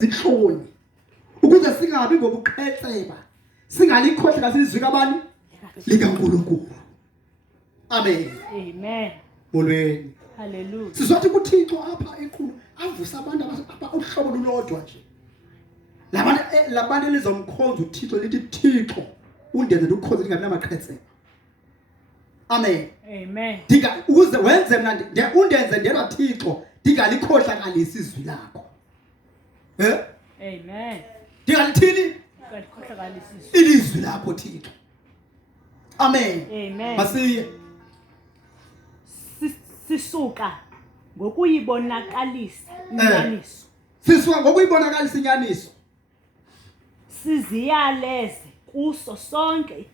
Zihloni ukuze singabi ngobuqhetseba singalikhohle kasizwe kabani likaNkulunkulu. Amen. Amen. Molweni. Hallelujah. Sizothi kuThixo apha enkulu avusa abantu abapha uhlobo lulodwa nje. Labantu elizomkhonza uThixo lithi Thixo undenzele ukukhoza lingabi namaqhetseba. Amen. Amen. Dika ukuze wenze mina undenze ndedwa Thixo dingalikhohlakalisa izwi lakho. Amen. Dingalithini Ukukhohlakalisa ilizwi lakho Thixo. Amen. Amen. Masiye Sisuka ngokuyibonakalisa inyaniso. Sisuka ngokuyibonakalisa inyaniso. Siziyaleze kuso sonke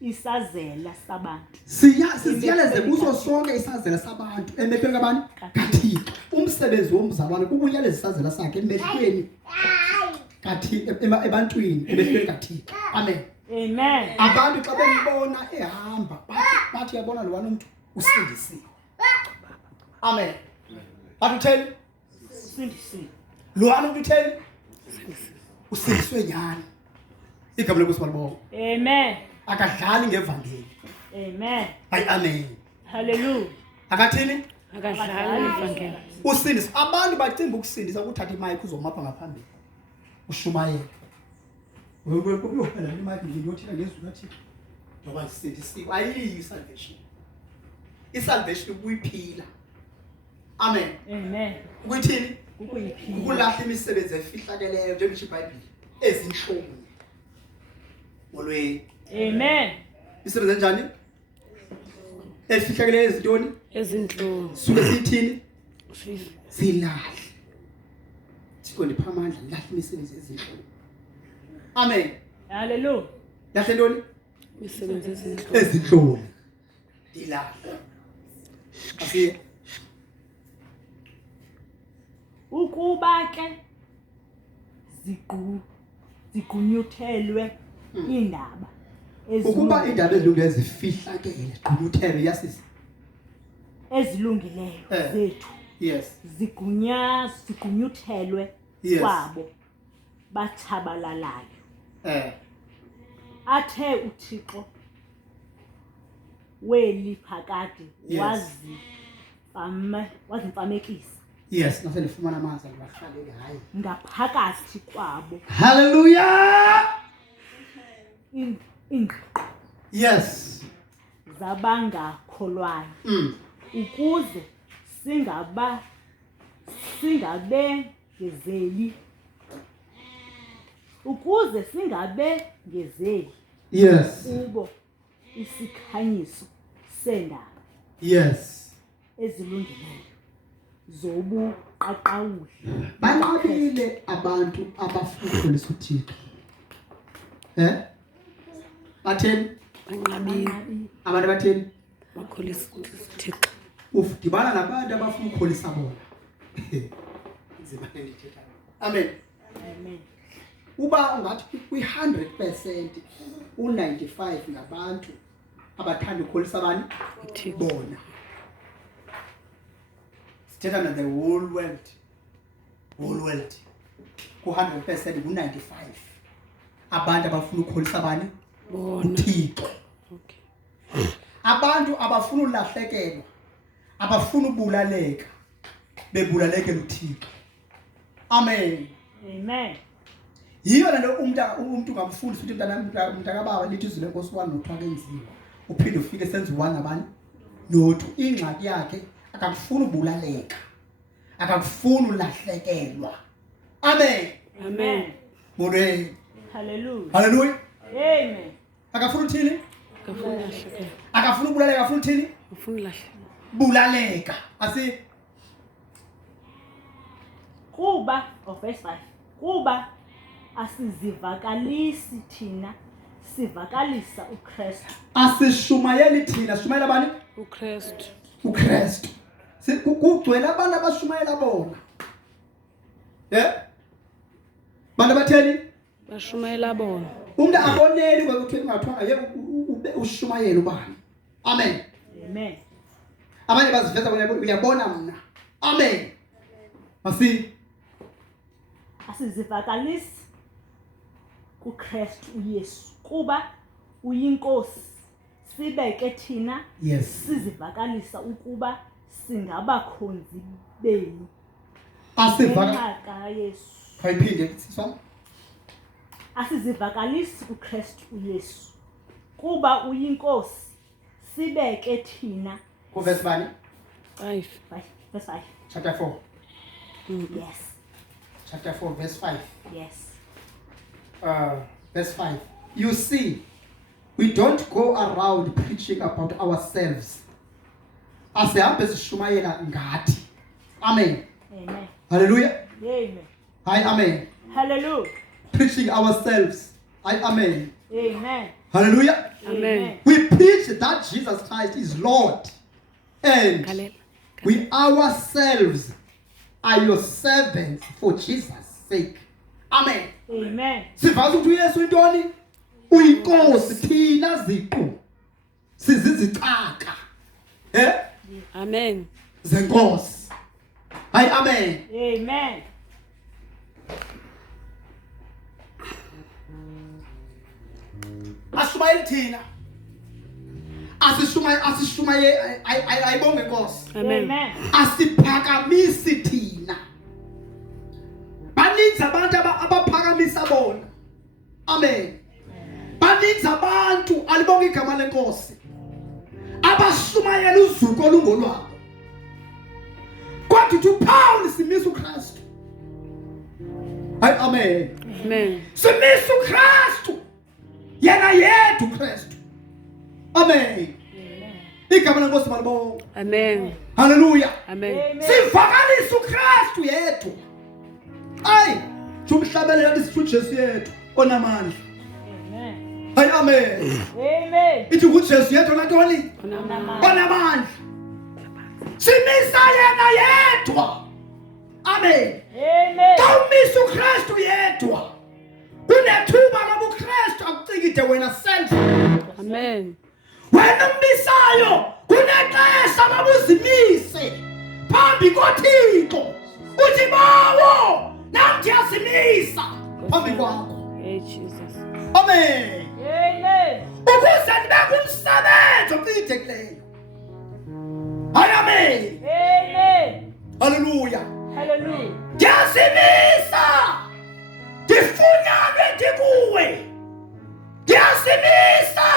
isazela sabantu. Siziyaleze kuso sonke isazela sabantu emehlweni kabantu kaThixo. Umsebenzi womzalwane kukuyaleza isazela sakhe emehlweni kaThixo ebantwini emehlweni kaThixo. Amen. Amen. Abantu xa bembona ehamba bathi yabona lo wani umuntu usindisiwe. Amen. Bakutheni Sindisiwe. lo wani umuntu utheni usindiswe nyani. Igama lenkosi malibonke. Amen. Akadlali ngevangeli. Amen. Hayi amen. Hallelujah. Akathini Akadlali ivangeli. usindisa abantu bacimba ukusindisa ukuthatha imic uzomapha ngaphambili ushumayela wewe kuyophela imic ngiyothina ngezwi kaThixo ngoba isindisiwe ayiyi salvation. Isalvation kuyiphila. Amen. Amen. Ukuthini Ukuyiphila. ukulahla imisebenzi efihlakeleyo njengoba iBhayibheli ezinhloni. Molweni. Amen. Isebenza kanjani efihlakeleyo ezintoni ezinhloni suke sithini silahle sikonde phamandla lahle imisebenzi ezinhloni. Amen. Hallelujah. Lahle ntoni imisebenzi ezinhloni ezinhloni dilahle. Asiye Ukuba ke zigunyuthelwe indaba ukuba indaba ezilungileyo zifihlakele gqumuthelwe yasisi. ezilungileyo zethu Yes. zigunyuthelwe Yes. kwabo bathabalalayo. Athe uThixo weli phakade Yes. wazimfamekisa Yes, naselifumana amanzi abahlale hayi. ngaphakathi kwabo Hallelujah. ingqiqo Yes. zabangakholwayo ukuze singabengezeli Yes. kubo isikhanyiso sendaba Yes. ezilungileyo zobuqaqawuli. Banqabile abantu abafuna ukukholisa uThixo. Batheni banqabile abantu batheni bakholisa uThixo ufudibana nabantu abafuna ukukholisa bona. Nzima ndithetha. Amen. Amen. Uba ungathi kwi100% u95 ngabantu abathanda ukukholisa abani uThixo bona. Sithetha na the whole world. Ku100% ku95 abantu abafuna ukukholisa abani bona uThixo. okay Abantu abafuna ulahlekelwa, abafuna ubulaleka, bebulalekela uThixo. Amen. Amen. Yiyo lento umuntu ngamfundisi ukuthi mntakababa lithi izwi lenkosi wami nothwa kenziwa. Uphinde ufike senze one nabani? Nothu ingxaki yakhe akakufuna ubulaleka. Akakufuna ulahlekelwa. Amen. amen Molweni. Hallelujah. Hallelujah. Amen. Akafuna uthini? akafuna lahleke Akafuna ubulaleka, akafuna uthini? afuna lahleke Bulaleka. Asi Kuba verse 5. Kuba asizivakalisi thina sivakalisa uKristu. asishumayeli thina, shumayela bani? uKristu uKristu. Kugcwele abantu abashumayela bona. Bantu batheni? bashumayela bona Umuntu aboneli ukuthi kungathwanga ye ushumayela ubani. Amen. Amen. Abanye baziveza bona uyabona mna. Amen. Masi asizivakalisi kuKristu uYesu kuba uyinkosi, sibeke thina Yes. sizivakalisa ukuba singabakhonzi benu Asivaka. kaYesu. Kayiphinde siswa. Asizivakalisi kuKristu uYesu kuba uyinkosi, sibeke thina Verse bani? 5. verse 5. Chapter 4. Yes, Chapter 4 verse 5. yes. Verse 5. You see, we don't go around preaching about ourselves. Asihambe sishumayela ngathi. Amen. Amen. Hallelujah. Amen. Hi, amen. Hallelujah. Preaching ourselves. Hi, amen. Amen. Hallelujah. Amen. We preach that Jesus Christ is Lord. And Kalela. we ourselves are your servants for Jesus' sake. Amen. Amen. Sivazi ukuthi uYesu intoni? Uyinkosi thina ziqu. Sizizicaka. Amen. Zenkosi. Hayi amen. Amen. Ashumayele thina. Asishumaye ayibonge inkosi. Amen. Amen. Asiphakamisi thina. Baninzi abantu abaphakamisa bona. Amen. Baninzi abantu alibonga igama lenkosi. Abashumayela uzuko olungolwabo. Kodwa uthi Paul simisa uKristu. Hayi amen. Amen. Simisa uKristu. Yena yedwa uKristu. Amen. Igama lenkosi malibonga. Amen. Hallelujah. Amen. Amen. Sivakalisa uKristu yedwa. Ay, jumhlabelela lisithi uJesu yedwa onamandla. Amen. Hayi amen. Amen. Ithi uJesu yedwa nantoni? Onamandla. Onamandla. Simisa yena yedwa. Amen. Amen. Xa umisa uKristu yedwa, kunethuba lobuKristu akucikide wena self. Amen. Wena umbisayo kunexesha babuzimise phambi koThixo. Uthi bawo namthi asimisa phambi kwakho. Hey Jesus. Amen. Amen. Ukuze nibe kumsebenzi oqithekileyo. Hayi amen. Amen. Hallelujah. Hallelujah. Ndiyasimisa. Ndifunyanwe ndikuwe. Ndiyasimisa.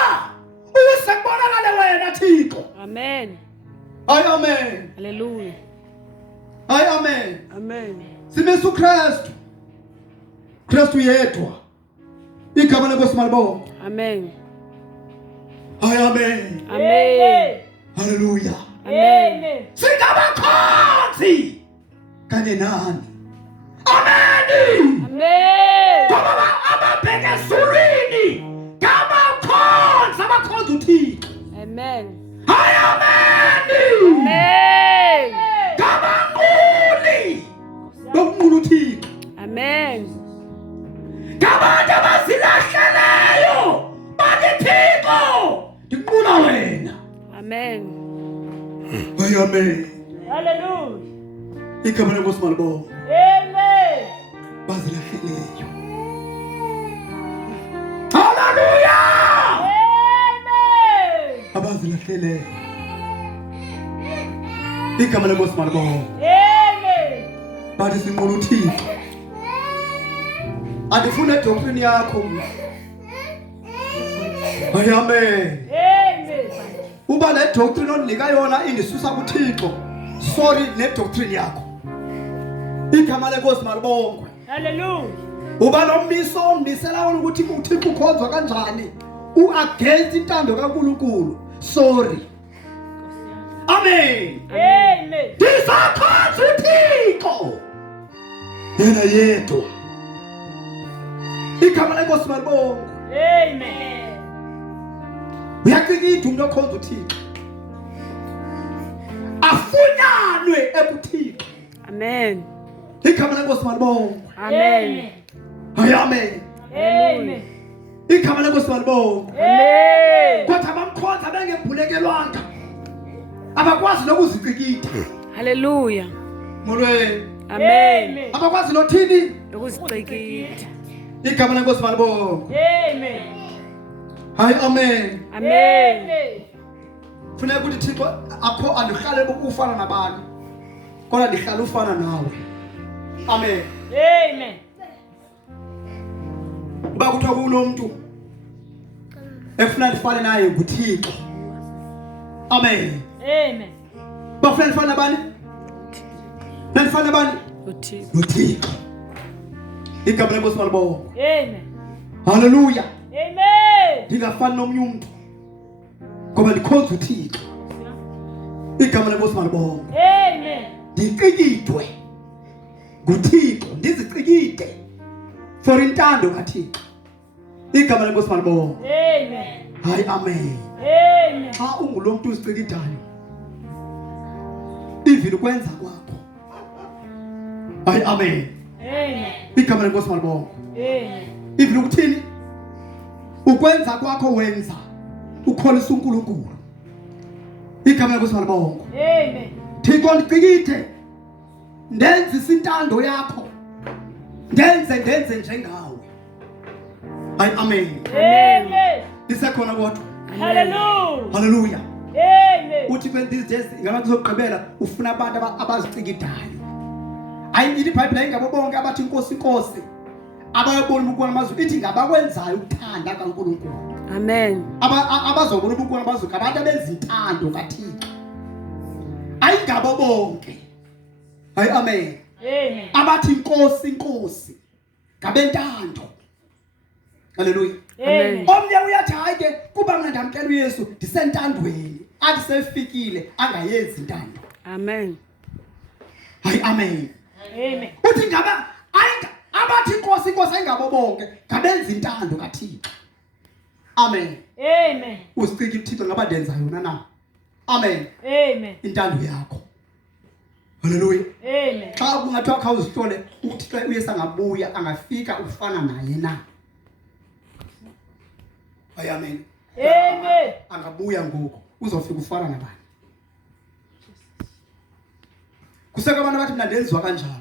Ukuze kubonakale wena Thixo. Amen. Hayi amen. Hallelujah. Hayi amen. Amen. Simisa uKristu. Kristu yedwa. Igama lenkosi malibonga. Amen. Hayi amen. Amen. Hallelujah. Amen. Singabakhonzi kanye nani. Amen. Amen. Ngoba ababheke ezulwini ngabakhonzi abakhonza uThixo. Amen. Hayi amen. Amen. Ngabanguli bokunqula uThixo. Amen. Ngabantu abazilahleleyo bathi Thixo ndiqula wena. Amen. Hayi amen. Hallelujah. Igama lenkosi malibonga. Amen. Bazilahleleyo. Hallelujah. Amen. Abazilahleleyo. Igama lenkosi malibonga. Amen. Bathi sinqula uThixo. Andifuna doctrine yakho. Hayi amen. Amen. Uba le doctrine onika yona indisusa kuThixo. Sorry ne doctrine yakho. Igama lenkosi malibongwe. Hallelujah. Uba nommiso ombisela wona ukuthi uThixo ukhonzwa kanjani. Against intando kaNkulunkulu. Sorry. Amen. Amen. Ndisakhonza uThixo. Yena yedwa. Igama lenkosi malibongwe. Amen. Uyaqikida umuntu okhonza uThixo. Afunyanwe ebuThixo. Amen. Igama lenkosi malibongwe. Amen. Hayi amen. Amen. Igama lenkosi malibongwe. Amen. Kodwa abamkhonza bengebhulekelwanga. Abakwazi nokuzicikida. Hallelujah. Molweni. Amen. Amen. Abakwazi nothini? Ukuzicikida. igama lenkosi malibonke. Amen. Hayi amen. Amen. Amen. Funeka ukuthi Thixo akho andihlale ukufana nabantu kodwa ndihlala ufana nawe. Amen. Amen. Uba kuthiwa kunomuntu efuna ndifane naye nguThixo. Amen. Amen. Bafuna ndifane nabani? Ndifane nabani? Uthixo. nguThixo. Igama lenkosi malibonke. Amen. Hallelujah. Amen. Ndingafani nomnye umuntu ngoba ndikhonza uThixo. Igama lenkosi malibonke. Amen. Ndiqikidwe nguThixo, ndizicikide for intando kaThixo. Igama lenkosi malibonke. Amen. Hayi amen. Amen. Xa ungulo muntu uziциkidayo ivile ukwenza kwakho. Hayi amen. Amen. Igama lenkosi malibonke. Amen. Ivile ukuthini? Ukwenza kwakho wenza ukholisa uNkulunkulu. Igama lenkosi malibonke. Amen. Thixo ndicikide ndenze isintando yakho, ndenze njengawe. Hayi amen. Amen. Isekhona kodwa. Hallelujah. Hallelujah. Amen. Uthi when these days ngaba kuzogqibela ufuna abantu abaziциkidayo. Ayithi iBhayibheli ayingabo bonke abathi inkosi inkosi abayobona ukubona amazwi, ithi ngabakwenzayo ukuthanda kaNkulunkulu. Amen. Abazobona ukubona amazwi ngabantu abenza intando kaThixo. Ayingabo bonke. Hayi amen. Amen. Abathi inkosi inkosi ngabentando. Hallelujah. Amen. Omnye uyathi hayi ke kuba mna ndamkela uYesu ndisentandweni athi sefikile angayenzi intando. Amen. Hayi amen. Amen. Uthi ngaba abathi inkosi inkosi ayingabo bonke ngabenza intando kaThixo. Amen. Amen. Usicike uThixo ngaba ndenza yona na. Amen. Amen. Intando yakho. Hallelujah. Amen. Xa kungathiwa khawuzihlole uThixo uYesu angabuya angafika ufana naye na. Hayi amen. Amen. Angabuya ngoku uzofika ufana nabani? Kuseka abantu bathi mina ndenziwa kanjalo.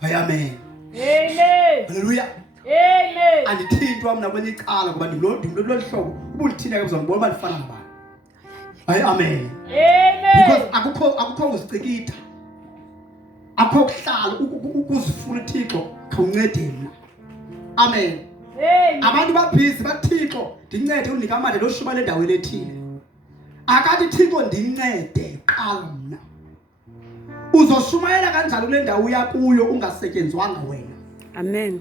Hayi amen. Amen. Hallelujah. Amen. Andithintwa mina kwenye icala ngoba ndimlo hlobo ubulithina ke uzongibona uba lifana nabani. Hayi amen. Because Amen. akukho uzicikida. Akukho ukuhlala ukuzifuna uThixo khawuncede mina. Amen. Amen. Abantu babhizi bathixo ndincede unika amandla loshuma le ndawo elethile. Akathi Thixo ndincede qala mna. Uzoshumayela kanjalo kule ndawo uyakuyo ungasetyenzwanga wena. Amen.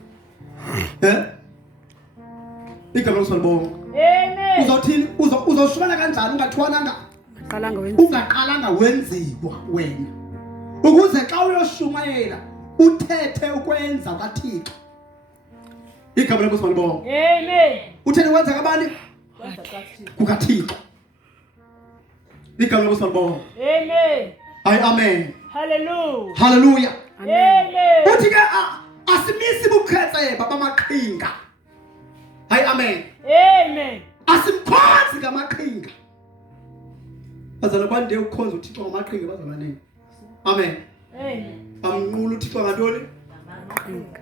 Igama losolibonga. Amen. Uzothini? Uzoshumayela kanjalo ungathwananga Aqalanga wenza. ungaqalanga wenziwa wena. Ukuze xa uyoshumayela uthethe ukwenza kaThixo. Igama losolibonga. Amen. Utheni wenza kabani? KukaThixo. Igama losolibonga. Amen. Hayi amen. Hallelujah. Hallelujah. Amen. Uthi ke asimisi bukhetse babamaqhinga. Hayi amen. Amen. Asimkhonzi ngamaqhinga. Bazalwa bande ukukhonza uThixo ngamaqhinga bazalwane. Amen. Amen. Amnqulu uThixo ngantoni?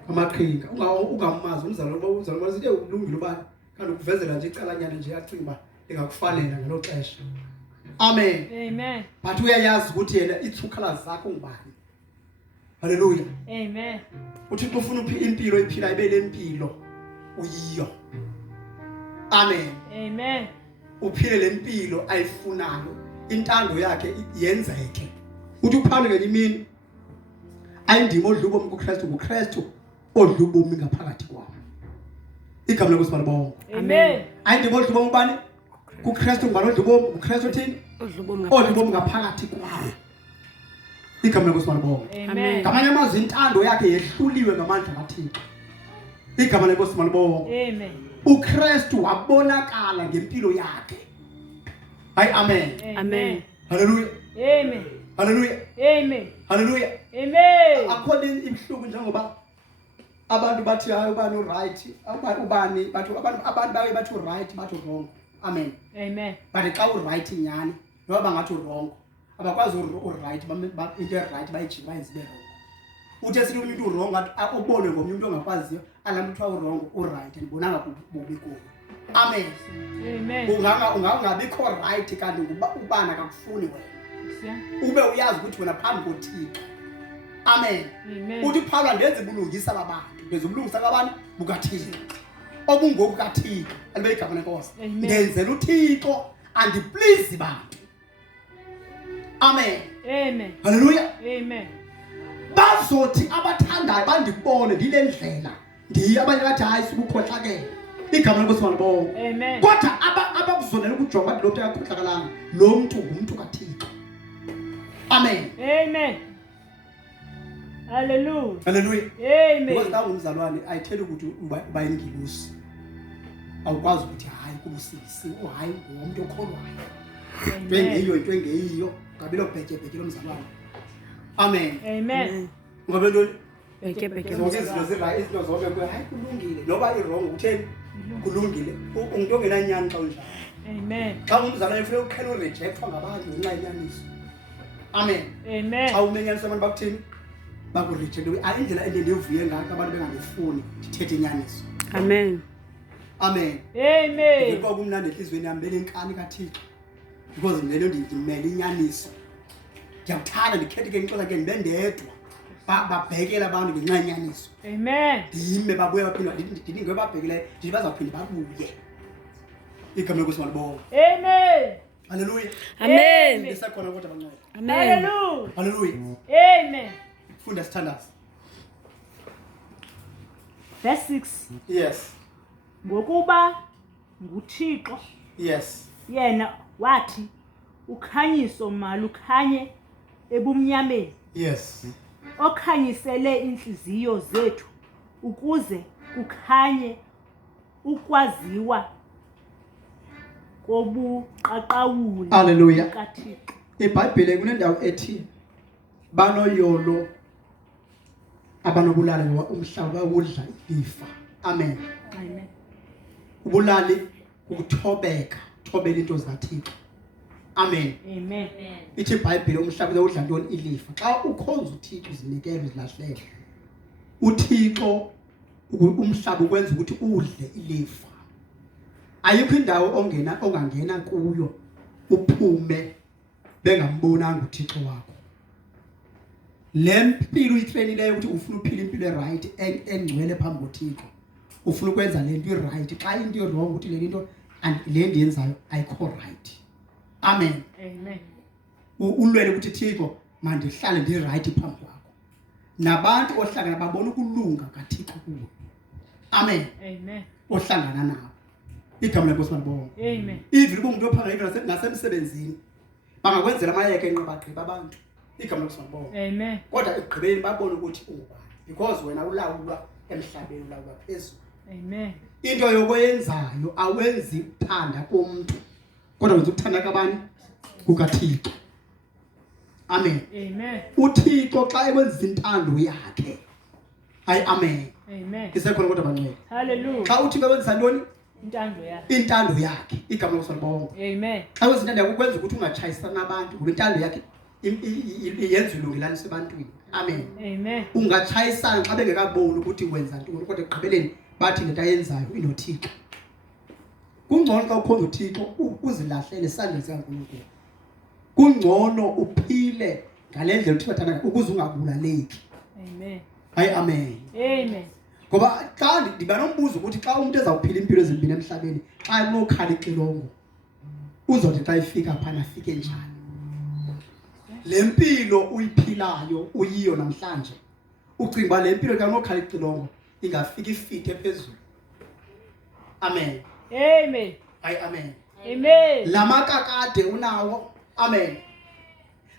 Ngamaqhinga. Ungamazi umzalwa sithi ulungile ubani kanti ukuvezela nje icalanyana nje yacinga uba engakufanela ngelo xesha. Amen. Amen. But uyayazi ukuthi yena ithukhala zakho ngubani. Hallelujah. Amen. Uthixo ufuna impilo iphila ibe lempilo uyiyo. Amen. Amen. Uphile lempilo ayifunayo, intando yakhe yenzeke. Uthi uphawule ngenye imini ayindima odlubo kuKristu kuKristu odlubo umi ngaphakathi kwami. Igama lenkosi malibonke. Amen. Ayindima odlubo ubani? kuKristu ngalo odlubo kuKristu thini? Odlubo ngaphakathi kwami. Igama lenkosi malibonke. Amen. Ngamanye amazwi intando yakhe yehluliwe ngamandla kaThixo. Igama lenkosi malibonke. Amen. uKristu wabonakala ngempilo yakhe. Hayi amen. Amen. Hallelujah. Amen. Hallelujah. Amen. Hallelujah. Amen. Akhona ibhlungu njengoba abantu bathi hayi ubani right, ubani bathi abantu baye bathi right bathi wrong. Amen. Amen. But xa right nyani noba ngathi wrong abakwazi right into right bayijima izibe wrong. uthe sithi umuntu wrong ubone ngomnye umuntu ongakwaziyo alami kuthiwa wrong right ndibonanga bubi kuyo. Amen. Amen. Ungabikho right kanti ubana akakufuni wena. Ube uyazi ukuthi wena phambi koThixo. Amen. Uthi Paul ndenze ubulungisa babantu, ndenze ubulungisa kabantu bukaThixo. Obungoku kaThixo alibe igama lenkosi. Ndenzela uThixo andiplease bantu. Amen. Amen. Hallelujah. Amen. Bazothi abathandayo bandibone ndilendlela. Ndiye abanye bathi hayi subukhohlakela. Igama lenkosi malibonke. Amen. Kodwa abakuzonela ukujonga bathi lo muntu akakhohlakalanga. Lo muntu ngumuntu kaThixo. Amen. Amen. Hallelujah. Hallelujah. Amen. Because xa ungumzalwane ayitheli ukuthi uba yingilusi. Awukwazi ukuthi hayi kubusisi hayi ngumuntu okholwayo. Into engeyiyo ngabelo bheke lomzalwane. Amen. Amen. Ngoba ntoni? Bheke. Zonke izinto zirayi izinto zonke hayi kulungile noba i-wrong utheni kulungile umuntu ongenanyani xa unjalo. Amen. Xa umzalwane ufike ukhela urejectwa ngabantu ngenxa yenyaniso. Amen. Amen. Xa umenyanisa abantu bakuthini bakurejecte indlela endivuye ngakho abantu bengangifuni ndithethe inyaniso. Amen. Amen. Amen. Ngoba kumnandi enhlizweni yami belenkani kaThixo because lelo ndimele inyaniso. Ndiyakuthanda ndikhethe ke inxoxa ke ndibendedwa babhekela abantu ngenxa yenyaniso. Amen. Ndime babuye baphinda ndithi ngebabhekile ndithi bazawuphinda babuye. Igama lenkosi malibonke. Amen. Hallelujah. Amen. Ngesakhona kodwa bancane. Amen. Hallelujah. Hallelujah. Amen. Funda sithandaza. Verse 6. Yes. Ngokuba nguThixo Yes. yena wathi ukhanyiso malukhanye ebumnyameni. Yes. Okhanyisele inhliziyo zethu ukuze kukhanye ukwaziwa kobuqaqawuli Hallelujah. kaThixo. eBhayibheli kunendawo ethi banoyolo abanobulali ngoba umhlaba udla ilifa. Amen. Amen. Ubulali ukuthobeka, thobela into zikaThixo. Amen. Amen. Ithi iBhayibheli umhlaba udla ntoni ilifa. Xa ukhonza uThixo uzinikele uzilahlele. uThixo umhlaba ukwenza ukuthi udle ilifa. Ayikho indawo ongangena kuyo uphume bengambonanga uThixo wakho. Lempilo uyitrainileyo ukuthi ufuna uphila impilo eright engcwele phambi koThixo. Ufuna ukwenza lento iright. Xa into wrong ukuthi le nto le ndiyenzayo ayikho right. Amen. Amen. Ulwele ukuthi Thixo mandihlale ndi-right phambi kwakho. Nabantu ohlangana babona ukulunga kaThixo kuwe. Amen. Amen. Ohlangana nabo. Igama lenkosi malibonke. Amen. Even umuntu ophangela nasemsebenzini bangakwenzela amayeke enqabagqiba abantu. Igama lenkosi malibonke. Amen. Kodwa ekugqibeni babone ukuthi ungubani because wena ulawulwa emhlabeni ulawulwa phezulu. Amen. Into yokuyenzayo awenzi ukuthanda komuntu kodwa wenza ukuthanda kabani kukaThixo. Amen. Amen. uThixo xa ekwenza intando yakhe ayi amen. Amen. Isekhona kodwa bancane. Hallelujah. Xa uthi bekwenza ntoni Intando yakhe. intando yakhe igama lenkosi malibonke. Amen. Xa wenza intando yakhe ukwenza ukuthi ungachayisana nabantu ngoba intando yakhe yenza ulungelanisa ebantwini. Amen. Amen. Ungachayisana xa bengekaboni ukuthi wenza ntoni kodwa ekugqibeleni bathi lento ayenzayo inoThixo. Kungcono xa ukhonza uThixo uzilahlele isandla sikaNkulunkulu. Kungcono uphile ngalendlela uThixo athanda ukuze ungabulaleki. Amen. Hayi amen. Amen. Ngoba xa ndiba nombuzo ukuthi xa umuntu ezawuphila impilo ezimbini emhlabeni xa enokhala ixilongo uzothi xa ifika phana afike njani. Le mpilo uyiphilayo uyiyo namhlanje ucinga uba le mpilo xa unokhala ixilongo ingafika ifithe phezulu. Amen. Amen. Hayi amen. Amen. Lamakakade unawo. Amen.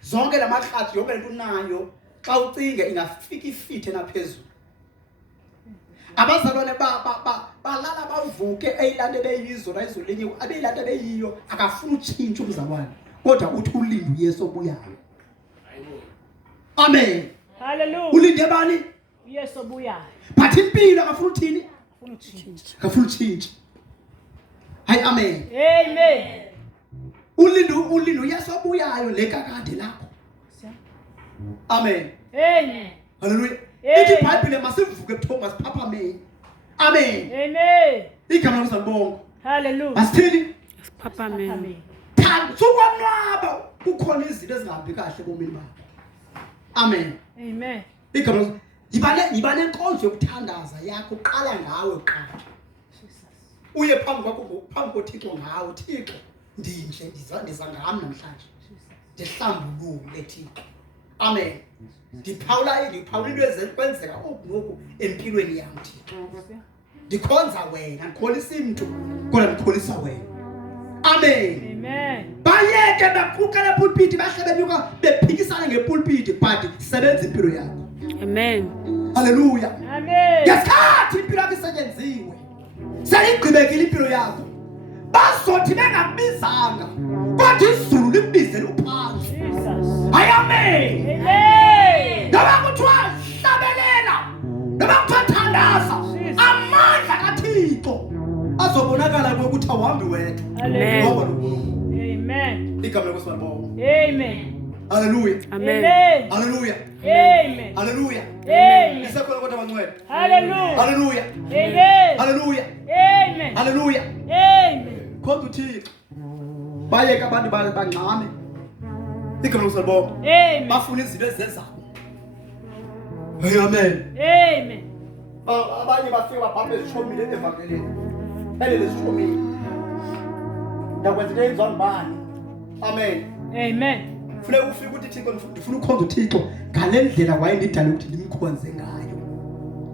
Zonke lamahlathi yonke lento unayo xa ucinga ingafika ifithe naphezulu. Abazalwane balala bavuke eyilande beyizo la izolo lenye abeyilande beyiyo akafuna utshintsha umzalwane kodwa uthi ulinde uYesu obuyayo. Amen. Hallelujah. Ulinde bani? Yesu obuyayo. But impilo akafuna uthini? Ufuna utshintsha. Akafuna utshintsha. Hayi amen. Amen. Ulinde uYesu obuyayo le kakade lapho. Amen. Amen. Hallelujah. Ithi iBhayibhile masivuke ebuthongo masiphaphameni. Amen. Amen. Igama lenkosi libonga. Hallelujah. Masithini? Amen. Amen. Thanda ukwanwaba kukhona izinto ezingahambi kahle ebomini bakho. Amen. Amen. Igama yiba nenkonzo yokuthandaza yakho uqala ngawe qala. Uye phambi koThixo ngawe Thixo ndinhle ndiza ngami namhlanje. Ndihlambulule Thixo. Amen. Ndiphawula into ezenkwenzeka okunoku empilweni yami Thixo. Ndikhonza wena, ndikholisa umuntu kodwa ndikholisa wena. Amen. Amen. Bayeke baqhukela epulpiti bahle benyuka bephikisana ngepulpiti but sebenza impilo yakho. Amen. Hallelujah. Amen. Ngesikhathi impilo yakho isetyenziwe seyigqibekile impilo yakho bazothi bengakubizanga kodwa izulu likubizele uphansi. Jesus. Amen. Amen. Noma kuthiwa hlabelela noma kuthiwa thandaza amandla kaThixo azobonakala ukuthi awuhambi wedwa. Amen. Igama lenkosi libonga. Amen. Hallelujah. Amen. Hallelujah. Amen. Hallelujah. Amen. Isakhona kodwa bancwele. Hallelujah. Hallelujah. Amen. Hallelujah. Amen. Hallelujah. Amen. Khona uThixo. Bayeke abantu bangxame. Igama lenkosi libonga. Amen. Bafuna izinto ezenzako. Amen. Amen. Abanye bafika babhabhe ezishomile evangelini. Lezishomile. Ndakwenza into enziwa ngubani? Amen. Amen. Funeka ufike ukuthi Thixo ndifuna ukukhonza uThixo ngale ndlela wayendidala ukuthi ndimkhonze ngayo.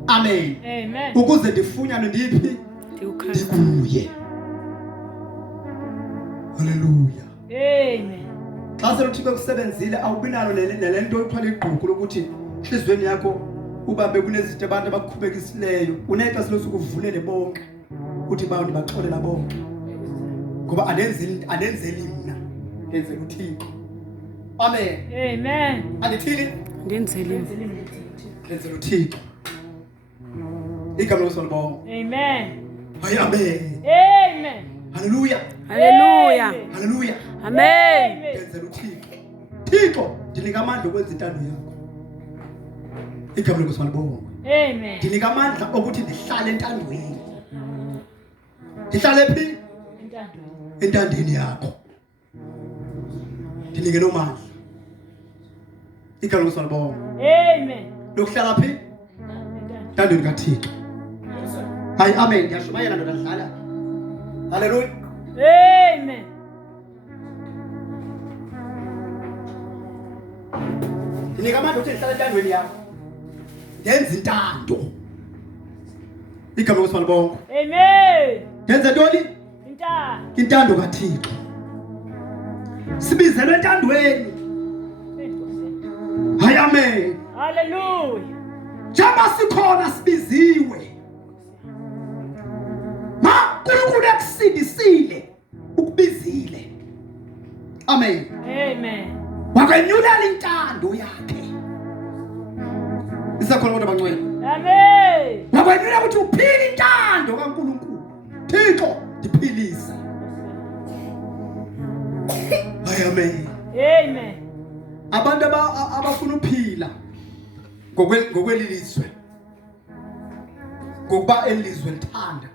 Amen. Amen. Ukuze ndifunyane ndiphi? Ndikuye. Hallelujah. Amen. Xa sele uThixo kusebenzile awubinalo nalento oyithwala igquku lokuthi inhlizweni yakho ubambe kunezinto abantu abakukhubekisileyo. Unexesha losuku uvulele bonke. Uthi bawo ndibaxolela bonke. Ngoba anenzeli mina. Ngenzela uThixo. Amen. Amen. Andithini? Ndenzele. Ngenzela uThixo. Igama lenkosi libonga. Amen. Hayi amen. Amen. Hallelujah. Hallelujah. Hallelujah. Amen. Ngenzela uThixo. Thixo ndinika amandla okwenza intando yakho. Igama lenkosi libonga. Amen. Ndinika amandla ukuthi ndihlale entandweni. Ndihlale phi? Entandweni yakho. Ndinike nomandla. Igama lenkosi libonga. Amen. Lokuhlala phi? Entandweni kaThixo. Hayi amen. Ngiyashumayela ndoda dlala. Hallelujah. Amen. Ndinika amandla ukuthi ndihlale entandweni yakho. Ndenza intando. Igama lenkosi libonga. Amen. Ndenza ntoni? Intando kaThixo. Sibizelwe entandweni. Hayi amen. Hallelujah. Jamba sikhona sibiziwe. uNkulunkulu ekusindisile ukubizile. Amen. Amen. Wakwenyulela intando yakhe. Isakhona kodwa bangcwele. Amen. Wakwenyulela ukuthi uphile intando kaNkulunkulu. Thixo ndiphilise. Hayi amen. Amen. Abantu abafuna uphila ngokwelizwe. Ngokuba elizwe lithanda.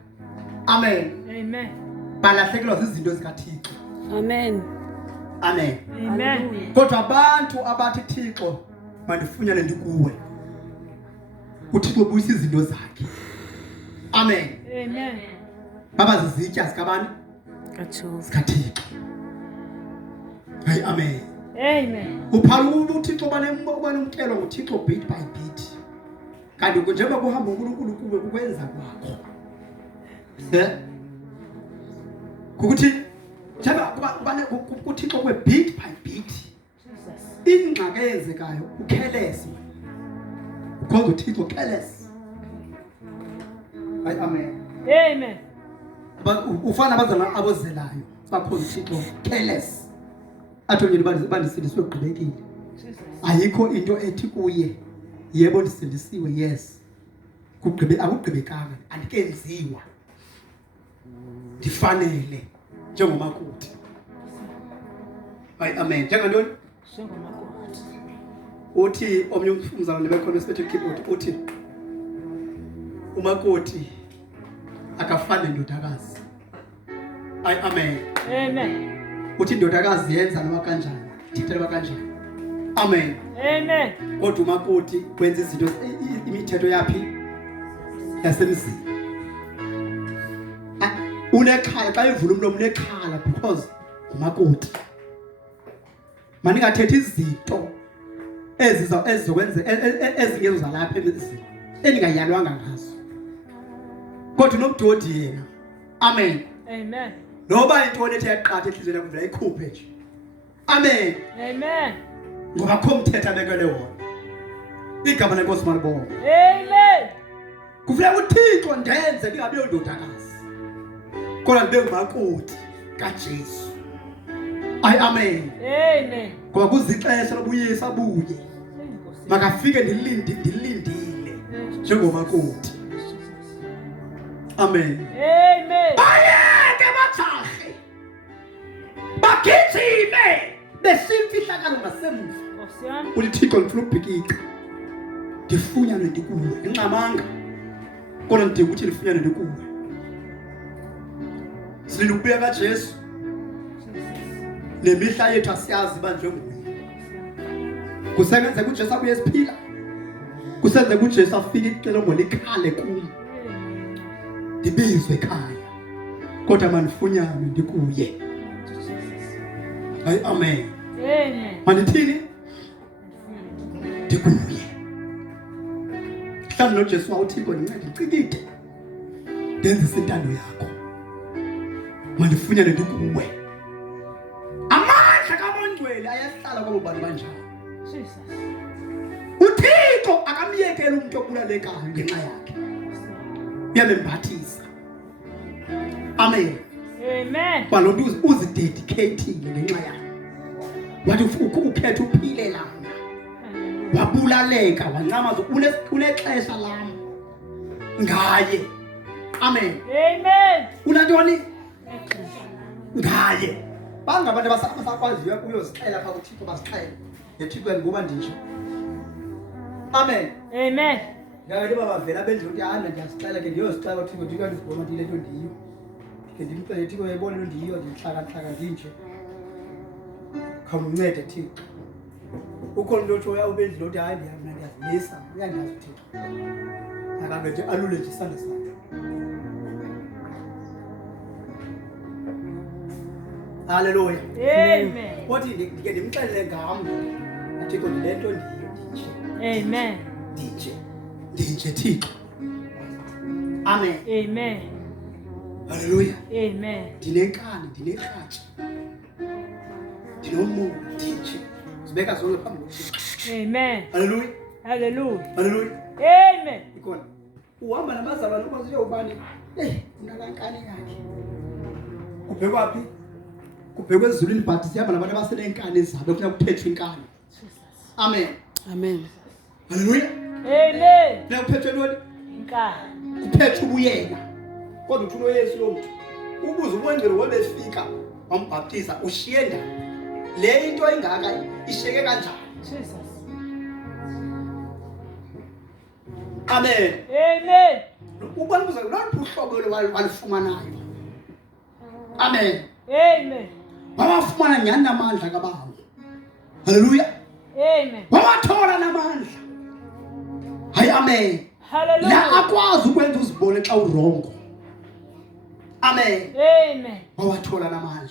Amen. Amen. Balahlekelwa zizinto zikaThixo. Amen. Amen. Amen. Kodwa abantu abathi Thixo mandifunyane ndikuwe. uThixo ubuyisa izinto zakhe. Amen. Amen. Baba zizitya zikabani? ZikaThixo. Hayi amen. Amen. Uphala uThixo banemkelo nguThixo bit by bit. Kanti njengoba kuhamba uNkulunkulu kuwe kukwenza kwakho. Kukuthi njengoba kuThixo kwe bit by bit. Ingxaki eyenzekayo ukhelese. Ukhonza uThixo careless. Hayi amen. Amen. Ufana abazalwane abozelayo bakhonza uThixo careless. Athonyeni bandisindiswe ugqibekile. Ayikho into ethi kuye yebo ndisindisiwe yes. Akugqibekanga andikenziwa. Ndifanele njengomakoti. Hayi amen. Njengantoni? uthi omnye umzalwane bekhona esiphethe keyboard uthi umakoti akafani ndodakazi. Amen. Amen. Uthi indodakazi yenza noma kanjani, ithethela kanjani. Amen. Amen. Kodwa umakoti wenza izinto imithetho yapi yasemzini. Unekhala xa ivula umlomo unekhala because umakoti. Maningathethi izinto ezizokwenza ezingezo zalapha emzini eningayalwanga ngazo. Kodwa nomdodi yena. Amen. Amen. Noba into ethe yaqatha enhlizweni yakho vele ikhuphe nje. Amen. Amen. Ngoba kho umthetho abekele wona. Igama lenkosi malibonga. Amen. Kufuneka uThixo ndenze ngingabe yondodakazi. Kodwa ndibe umakoti kaJesu. Amen. Amen. Ngoba kuzixesha lobuyisa abuye. Makafike ndilindile njengomakoti. Amen. Amen. Bayeke bajahe. Bagijime besimfihlakalo ngasemva. Nkosiyami. UThixo ngifuna ukubhikika. Ndifunyane ndikuwe. Ngicamanga. Kodwa ndidinga ukuthi ndifunyane ndikuwe. Silinde ukubuya kaJesu. Nemihla yethu asiyazi bandle nguye. Kusebenza kuJesu abuye esiphila. Kusenze kuJesu afike ixelombo likhale kum. Ndibizwe ekhaya. Kodwa manifunyane ndikuye. Amen. Amen. Mandithini? Ndikuye. Mhlawumbe noJesu uThixo ndincede ngicikide. Ndenze intando yakho. Mandifunyane ndikuwe. Amandla kaMongcwele ayahlala kwabo bantu banjalo. Jesus. UThixo akamyekela umuntu obulalekayo ngenxa yakhe. Uyamembathisa. Amen. Amen. Balonto uzidedicateile ngenxa yakhe. Wathi ukhetha uphile lana. Wabulaleka wancamaza unexesha lami ngaye. Amen. Amen. Unantoni? Ngaye. Bangabantu abasakwaziyo uyozixela pha kuThixo basixele. Yethixo ngoba ndinje. Amen. Amen. Ngabe babavela benze ukuthi hana ndiyasixela ke ndiyozixela kuThixo ndike ndizibona ukuthi lento ndiyo. Ke ndimcela Thixo uyayibona lento ndiyo ndihlaka ndinje. Khawuncede Thixo. Ukhona into otsho uyawubenzile ukuthi hayi ndiyazimisa uyandazi Thixo. Akambe nje alule nje isandla sakhe. Hallelujah. Amen. Uthi ndike ndimxelele ngam. Thixo lento ndiyo ndinje. Amen. Ndinje Thixo. Amen. Amen. Hallelujah. Amen. Ndinenkani, ndinerhatshi. Ndinomoya ndinje. Sibeka zonke phambi koThixo. Amen. Hallelujah. Hallelujah. Hallelujah. Amen. Ikona. Uhamba nabazalwane ukwazi uyobani. Unalankani yakhe. Ubhekwaphi? Kubhekwe ezulwini but sihamba nabantu abasenenkani zabo kuya kuphethwe inkani. Amen. Amen. Hallelujah. Amen. Kuya kuphethwe ntoni? Inkani. Kuphethwe ubuyena. Kodwa uthi uYesu lo muntu ubuza uMongcwele wabefika wambhaptiza ushiye ndani. Le into engaka isheke kanjani? Jesus. Amen. Amen. Ubani buza lo uhlobo lo walifumanayo. Amen. Amen. Wawafumana nyani namandla kaBaba. Hallelujah. Amen. Wawathola namandla. Hayi amen. Hallelujah. La akwazi ukwenza uzibone xa urongo. Amen. Amen. Wawathola namandla.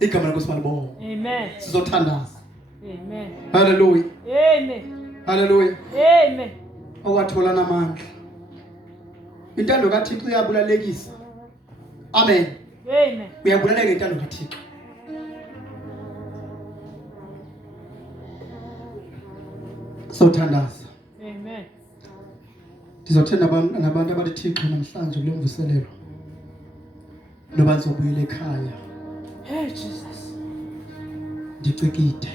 Igama lenkosi malibonga. Amen. Sizothandaza. Amen. Hallelujah. Amen. Hallelujah. Amen. Wawathola namandla. Intando kaThixo iyabulalekisa. Amen. Amen. Uyabulaleka intando kaThixo. Sizothandaza. Amen. Ndizothanda nabantu abathi Thixo namhlanje kule mvuselelo. Noba nizobuyela ekhaya. Hey Jesus. Ndicikide.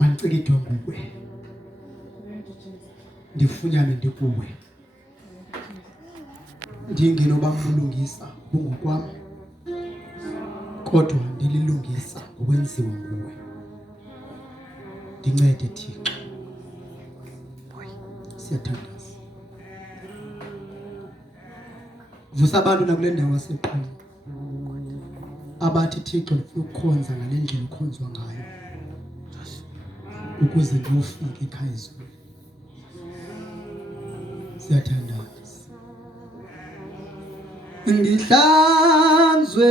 Mandicikide nguwe. Ndifunyane ndikuwe. Ndingenoba ngulungisa ngokwami. Kodwa ndililungisa ngokwenziwa nguwe. Ndincede Thixo. Siyathandaza. Vusa abantu nakule ndawo waseqala. Abathi Thixo ndifuna ukukhonza ngale ndlela ukhonzwa ngayo. Ukuze ndiyofika ekhaya izulu. Siyathandaza. Ngihlanzwe